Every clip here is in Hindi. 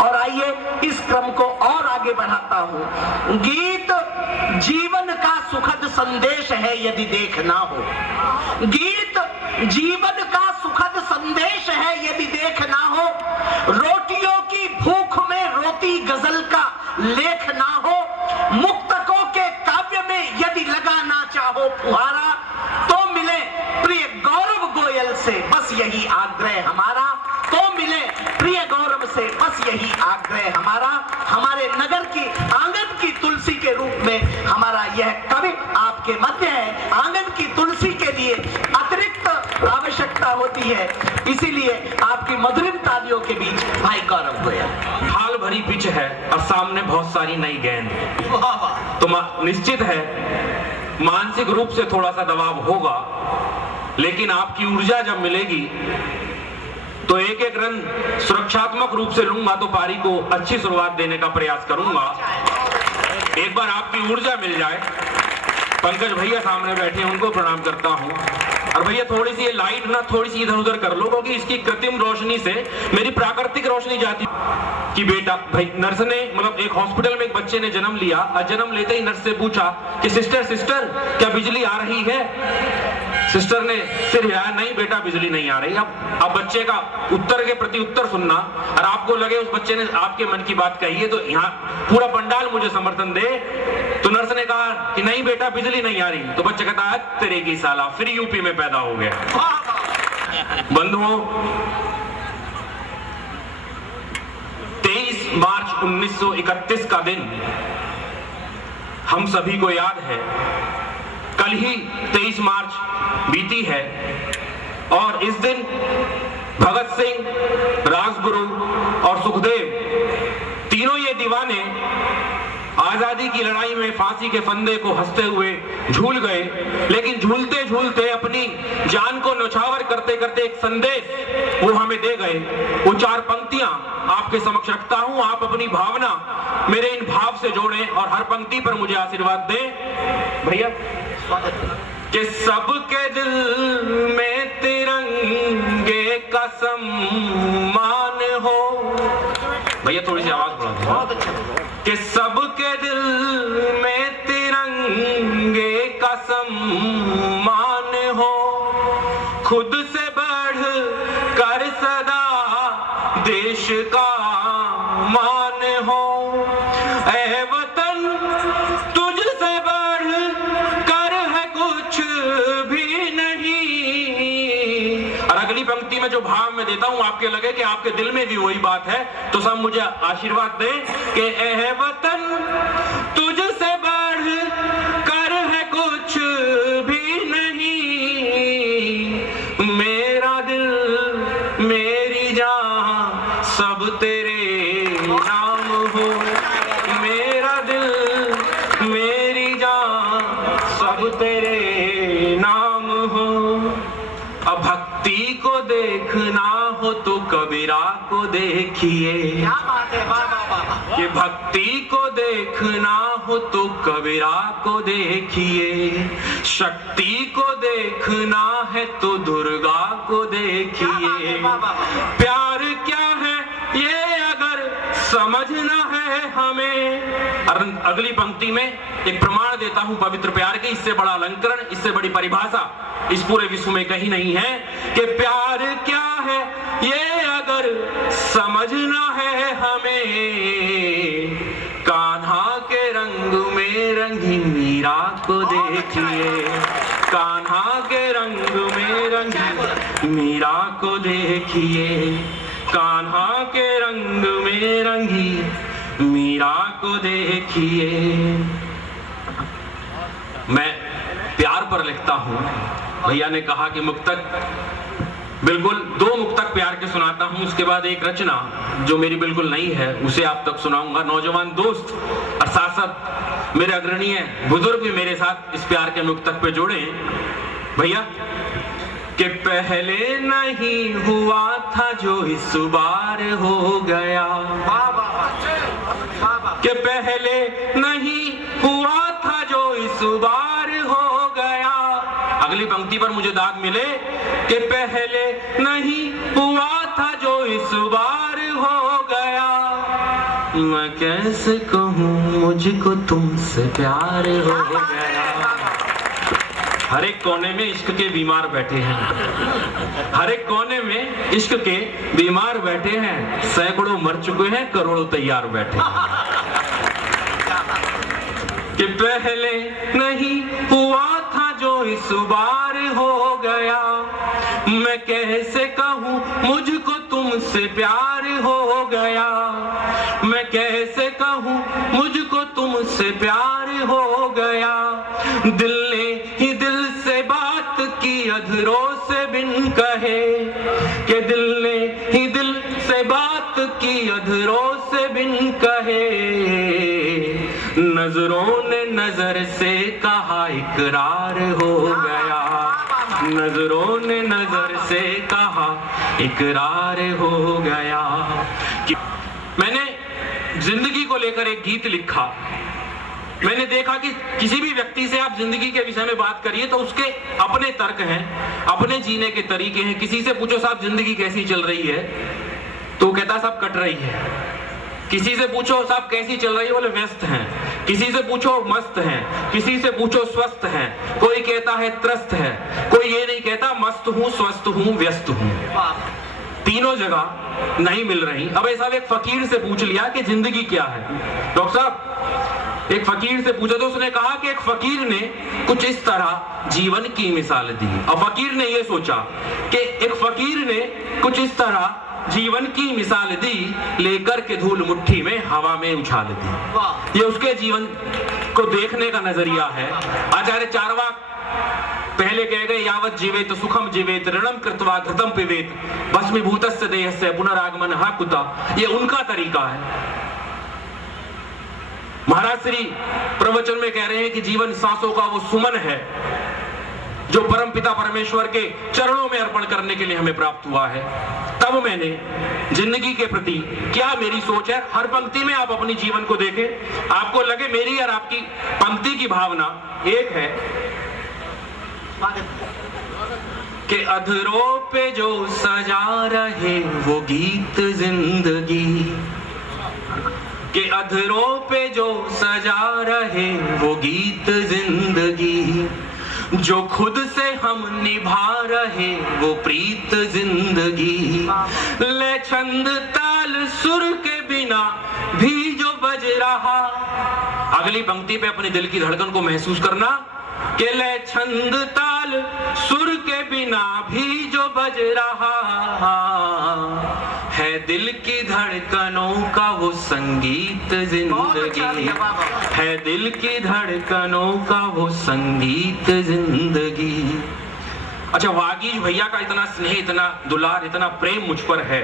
और आइए इस क्रम को और आगे बढ़ाता हूं। गीत जीवन का सुखद संदेश है यदि देखना हो, गीत जीवन का सुखद संदेश है यदि देखना हो, रोटियों की भूख में रोती गजल का लेख ना हो, मुक्तकों के काव्य में यदि लगाना चाहो फुहारा, तो मिले प्रिय गौरव गोयल से बस यही आग्रह हमारा, तो मिले प्रिय गौरव से बस यही आग्रह हमारा। हमारे नगर की आंगन की तुलसी के रूप में हमारा यह कवि आपके मध्य है। आंगन की तुलसी के लिए अतिरिक्त आवश्यकता होती है, इसीलिए आपकी मधुरिम तालियों के बीच भाई गौरव गोयल। हाल भरी पिच है और सामने बहुत सारी नई गेंद, तो निश्चित है मानसिक रूप से थोड़ा सा दबाव होगा, लेकिन आपकी ऊर्जा जब मिलेगी तो एक एक रन सुरक्षात्मक रूप से लूंगा तो पारी को अच्छी शुरुआत देने का प्रयास करूंगा। एक बार आपकी ऊर्जा मिल जाए, पंकज भैया सामने बैठे हैं, उनको प्रणाम करता हूं। और भैया थोड़ी सी ये लाइट ना थोड़ी सी इधर उधर कर लो, क्योंकि इसकी कृत्रिम रोशनी से मेरी प्राकृतिक रोशनी जाती कि बेटा भाई नर्स ने मतलब एक हॉस्पिटल में एक बच्चे ने जन्म लिया और जन्म लेते ही नर्स से पूछा कि सिस्टर सिस्टर क्या बिजली आ रही है? सिस्टर ने सिर हिलाया, नहीं बेटा बिजली नहीं आ रही। अब बच्चे का उत्तर के प्रति उत्तर सुनना और आपको लगे उस बच्चे ने आपके मन की बात कही है तो यहाँ पूरा पंडाल मुझे समर्थन दे, तो नर्स ने कहा कि नहीं बेटा बिजली नहीं आ रही, तो बच्चा कहता है तेरे की साला फिर यूपी में पैदा हो गया। बंधुओं, 23 मार्च 1931 का दिन हम सभी को याद है। कल ही 23 मार्च बीती है और इस दिन भगत सिंह, राजगुरु और सुखदेव तीनों ये दीवाने आजादी की लड़ाई में फांसी के फंदे को हंसते हुए झूल गए, लेकिन झूलते झूलते अपनी जान को न्यौछावर करते करते एक संदेश वो हमें दे गए। वो 4 पंक्तियां आपके समक्ष रखता हूं, आप अपनी भावना मेरे इन भाव से जोड़ें और हर पंक्ति पर मुझे आशीर्वाद दें। भैया कि सबके दिल में तिरंगे का सम्मान हो, भैया थोड़ी सी आवाज बढ़ा दो, कि सबके दिल में तिरंगे का सम्मान हो, खुद से बढ़ कर सदा देश का मान हो, ऐ वतन तुझसे बढ़ कर है कुछ भी नहीं। और अगली पंक्ति में जो भाव मैं देता हूं आपके लगे कि आपके दिल में भी वही बात है, तो सब मुझे आशीर्वाद दें कि ऐ वतन तुझसे बढ़ कर है कुछ भी नहीं, मेरा दिल मेरी जान सब तेरे नाम हो, मेरा दिल मेरी जान सब तेरे नाम हो। अब भक्ति को देखना हो तो कबीरा को देखिए, कि भक्ति को देखना हो तो कबीरा को देखिए, शक्ति को देखना है तो दुर्गा को देखिए। प्यार क्या है ये अगर समझना है हमें। और अगली पंक्ति में एक प्रमाण देता हूं पवित्र प्यार के, इससे बड़ा अलंकरण, इससे बड़ी परिभाषा इस पूरे विश्व में कहीं नहीं है, कि प्यार क्या है ये अगर समझना है हमें, कान्हा के रंग में रंगी मीरा को देखिए, कान्हा के रंग में रंगी मीरा को देखिए, कान्हा के रंग में रंगी मीरा को देखिए। मैं प्यार पर लिखता हूं। भैया ने कहा कि मुक्तक बिल्कुल 2 मुक्तक प्यार के सुनाता हूं, उसके बाद एक रचना जो मेरी बिल्कुल नहीं है उसे आप तक सुनाऊंगा। नौजवान दोस्त और साथ साथ मेरे अग्रणीय बुजुर्ग भी मेरे साथ इस प्यार के मुक्तक पे जुड़े। भैया कि पहले नहीं हुआ था जो इस बार हो गया, कि पहले नहीं हुआ था जो इस बार हो गया। अगली पंक्ति पर मुझे दाग मिले कि पहले नहीं हुआ था जो इस बार हो गया, मैं कैसे कहूँ मुझको तुमसे प्यार हो गया। हर एक कोने में इश्क के बीमार बैठे हैं, हर एक कोने में इश्क के बीमार बैठे हैं। सैकड़ों मर चुके हैं, करोड़ों तैयार बैठे हैं। कि पहले नहीं हुआ था जो इस बार हो गया, मैं कैसे कहूँ मुझको तुमसे प्यार हो गया। मैं कैसे कहूँ मुझको तुमसे प्यार हो गया। दिल ने ही दिल से बात की अधरों से बिन कहे, कि दिल ने ही दिल से बात की अधरों से बिन कहे। नजरों ने नजर से कहा इकरार हो गया, नजरों ने नजर से कहा इकरार हो गया। मैंने जिंदगी को लेकर एक गीत लिखा। मैंने देखा कि किसी भी व्यक्ति से आप जिंदगी के विषय में बात करिए तो उसके अपने तर्क हैं, अपने जीने के तरीके हैं। किसी से पूछो साहब जिंदगी कैसी चल रही है, तो कहता साहब कट रही है। किसी से पूछो साहब कैसी चल रही है, बोले व्यस्त हैं। किसी से पूछो मस्त हैं, किसी से पूछो स्वस्थ हैं। कोई कहता है त्रस्त है, कोई ये नहीं कहता मस्त हूँ, स्वस्थ हूँ, व्यस्त हूँ। तीनों जगह नहीं मिल रही। अब ऐसा एक फकीर से पूछ लिया कि जिंदगी क्या है। डॉक्टर साहब एक फकीर से पूछा तो उसने कहा कि एक फकीर ने कुछ इस तरह जीवन की मिसाल दी। अब फकीर ने यह सोचा कि एक फकीर ने कुछ इस तरह जीवन की मिसाल दी, लेकर के धूल मुट्ठी में हवा में उछाल दी। ये उसके जीवन को देखने का नजरिया है। आचार्य चार्वाक पहले कह गए यावत जीवेत सुखम जीवेत ऋणम कृत्वा घृतम पिबेत भस्मीभूतस्य देहस्य पुनरागमन हा कुता। ये उनका तरीका है। महाराज श्री प्रवचन में कह रहे हैं कि जीवन सांसों का वो सुमन है जो परम पिता परमेश्वर के चरणों में अर्पण करने के लिए हमें प्राप्त हुआ है। तब मैंने जिंदगी के प्रति क्या मेरी सोच है, हर पंक्ति में आप अपनी जीवन को देखें, आपको लगे मेरी और आपकी पंक्ति की भावना एक है कि अधरों पे जो सजा रहे वो गीत जिंदगी, कि अधरों पे जो सजा रहे वो गीत जिंदगी, जो खुद से हम निभा रहे वो प्रीत जिंदगी। ले छंद ताल सुर के बिना भी जो बज रहा। अगली पंक्ति पे अपने दिल की धड़कन को महसूस करना कि ले छंद ताल सुर के बिना भी जो बज रहा है, दिल की धड़कनों का वो संगीत जिंदगी है, दिल की धड़कनों का वो संगीत जिंदगी। अच्छा, वागीश भैया का इतना स्नेह, इतना दुलार, इतना प्रेम मुझ पर है।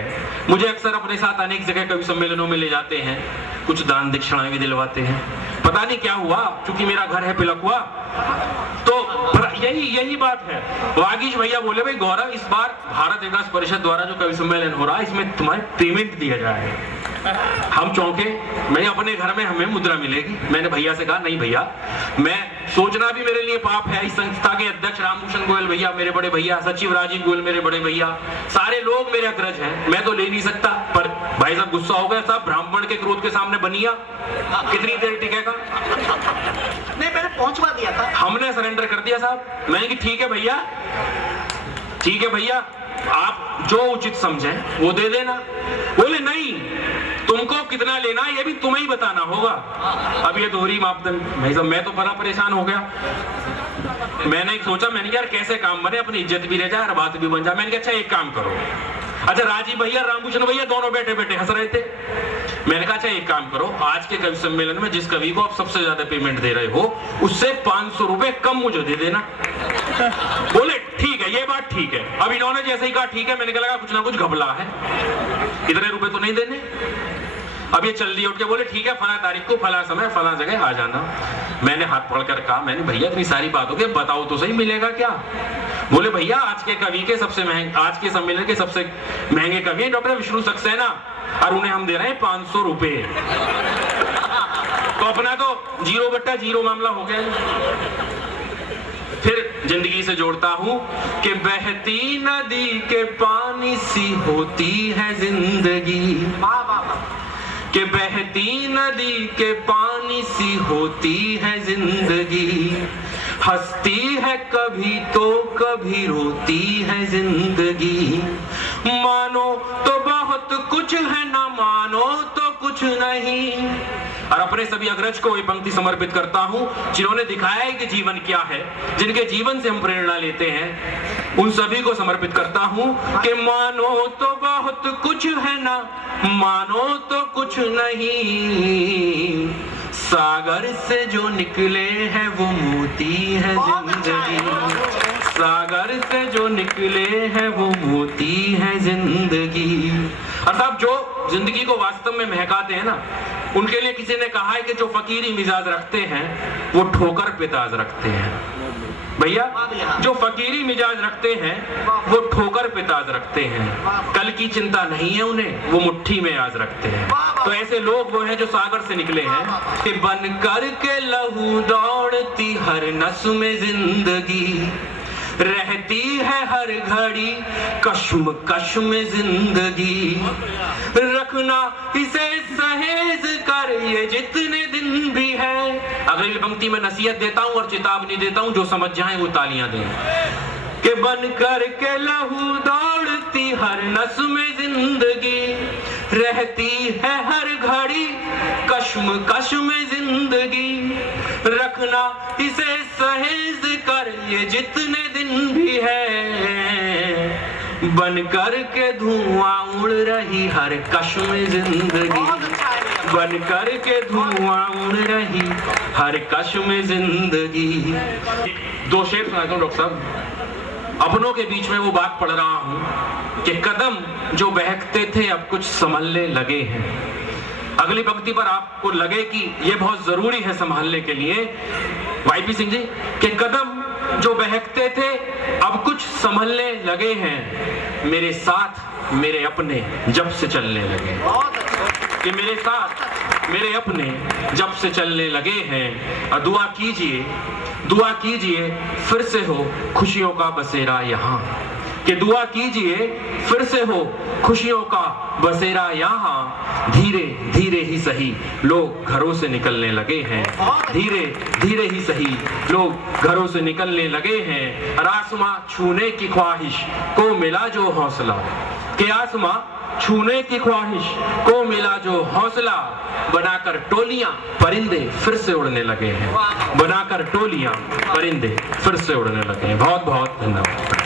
मुझे अक्सर अपने साथ अनेक जगह कवि सम्मेलनों में ले जाते हैं, कुछ दान दक्षिणाएं भी दिलवाते हैं। पता नहीं क्या हुआ, क्योंकि मेरा घर है पिलकुआ, तो यही बात है। वागीश भैया बोले भाई गौरव, इस बार भारत विकास परिषद द्वारा जो कवि सम्मेलन हो रहा है इसमें तुम्हारे पेमेंट दिया जाए। हम चौंके। मैं अपने घर में हमें मुद्रा मिलेगी। मैंने भैया से कहा नहीं भैया, मैं सोचना भी मेरे लिए पाप है। इस संस्था के अध्यक्ष रामभूषण गोयल भैया मेरे बड़े भैया, सचिव राजीव गोयल मेरे बड़े भैया, सारे लोग मेरे अग्रज हैं, मैं तो ले नहीं सकता। पर भाई साहब गुस्सा हो गया साहब, ब्राह्मण के क्रोध के सामने बनिया कितनी देर टिकेगा। नहीं, मैंने पहुंचवा दिया था। हमने सरेंडर कर दिया साहब। मैंने कि ठीक है भैया, ठीक है भैया, आप जो उचित समझे वो दे देना। बोले नहीं, तुमको कितना लेना है ये भी तुम्हें ही बताना होगा। अब ये दोहरी मापदंड, भाई साहब मैं तो बड़ा परेशान हो गया। मैंने सोचा, मैंने यार कैसे काम बने, अपनी इज्जत भी रह जाए और बात भी बन जाए। मैंने कहा अच्छा एक काम करो। अच्छा, राजीव भैया रामभूषण भैया दोनों बैठे बैठे हंस रहे थे। मैंने कहा अच्छा एक काम करो, आज के कवि सम्मेलन में जिस कवि को आप सबसे ज्यादा पेमेंट दे रहे हो उससे 500 रुपए कम मुझे दे देना। बोले ठीक है, ये बात ठीक है। अब इन्होंने जैसे ही कहा ठीक है, मैंने कहा लगा कुछ ना कुछ घबला है, इतने रुपए तो नहीं देने। अब ये चल दिया उठ के, बोले ठीक है फला तारीख को फला समय फला जगह आ जाना। मैंने हाथ पकड़कर कहा, मैंने भैया इतनी सारी बात हो गई, बताओ तो सही मिलेगा क्या। बोले भैया आज के कवि के सबसे महंगे, आज के सम्मेलन के सबसे महंगे कवि हैं डॉक्टर विष्णु सक्सेना, और उन्हें हम दे रहे हैं 500 रुपए। तो अपना तो 0/0 मामला हो गया। फिर जिंदगी से जोड़ता हूं कि बहती नदी के पानी सी होती है जिंदगी, कि बहती नदी के पानी सी होती है जिंदगी, हंसती है कभी तो कभी रोती है जिंदगी, मानो तो बहुत कुछ है ना मानो तो कुछ नहीं। और अपने सभी अग्रज को ये पंक्ति समर्पित करता हूं जिन्होंने दिखाया है कि जीवन क्या है, जिनके जीवन से हम प्रेरणा लेते हैं, उन सभी को समर्पित करता हूं कि मानो तो बहुत कुछ है ना मानो तो कुछ नहीं, सागर से जो निकले हैं वो मोती है जिंदगी, सागर से जो निकले हैं वो मोती है जिंदगी। और साहब जो जिंदगी को वास्तव में महकाते हैं ना, उनके लिए किसी ने कहा है कि जो फकीरी मिजाज रखते हैं वो ठोकर पे ताज रखते हैं। भैया जो फकीरी मिजाज रखते हैं वो ठोकर पे ताज रखते हैं, कल की चिंता नहीं है उन्हें, वो मुट्ठी में आज रखते हैं। तो ऐसे लोग वो हैं जो सागर से निकले हैं कि बन कर के लहू दौड़ती हर नस में जिंदगी, रहती है हर घड़ी कश्म कश्म में जिंदगी, रखना इसे सहेज कर ये जितने दिन भी है। अगली पंक्ति में नसीहत देता हूं और चेतावनी देता हूं, जो समझ जाए वो तालियां दें कि बन कर के लहू दौड़ती हर नस में जिंदगी, रहती है हर घड़ी कश्म कश्म में जिंदगी, रखना इसे सहेज कर ये जितने दिन भी है, बन कर के धुआं उड़ रही हर कश्म में जिंदगी, बन कर के धुआं उड़ रही हर कश्म में जिंदगी। दो शेर सुनाता हूं डॉक्टर साहब। अपनों के बीच में वो बात पढ़ रहा हूं कि कदम जो बहकते थे अब कुछ संभलने लगे हैं। अगली पंक्ति पर आपको लगे कि ये बहुत जरूरी है संभालने के लिए, वाईपी सिंह जी, कि कदम जो बहकते थे अब कुछ संभलने लगे हैं, मेरे साथ मेरे अपने जब से चलने लगे, कि मेरे साथ मेरे अपने जब से चलने लगे हैं। और दुआ कीजिए फिर से हो खुशियों का बसेरा यहाँ, कि दुआ कीजिए फिर से हो खुशियों का बसेरा यहाँ, धीरे धीरे ही सही लोग घरों से निकलने लगे हैं, धीरे धीरे ही सही लोग घरों से निकलने लगे हैं। और आसमां छूने की ख्वाहिश को मिला जो हौसला, कि आसमां छूने की ख्वाहिश को मिला जो हौसला, बनाकर टोलियां परिंदे फिर से उड़ने लगे हैं, बनाकर टोलियां परिंदे फिर से उड़ने लगे हैं। बहुत बहुत धन्यवाद।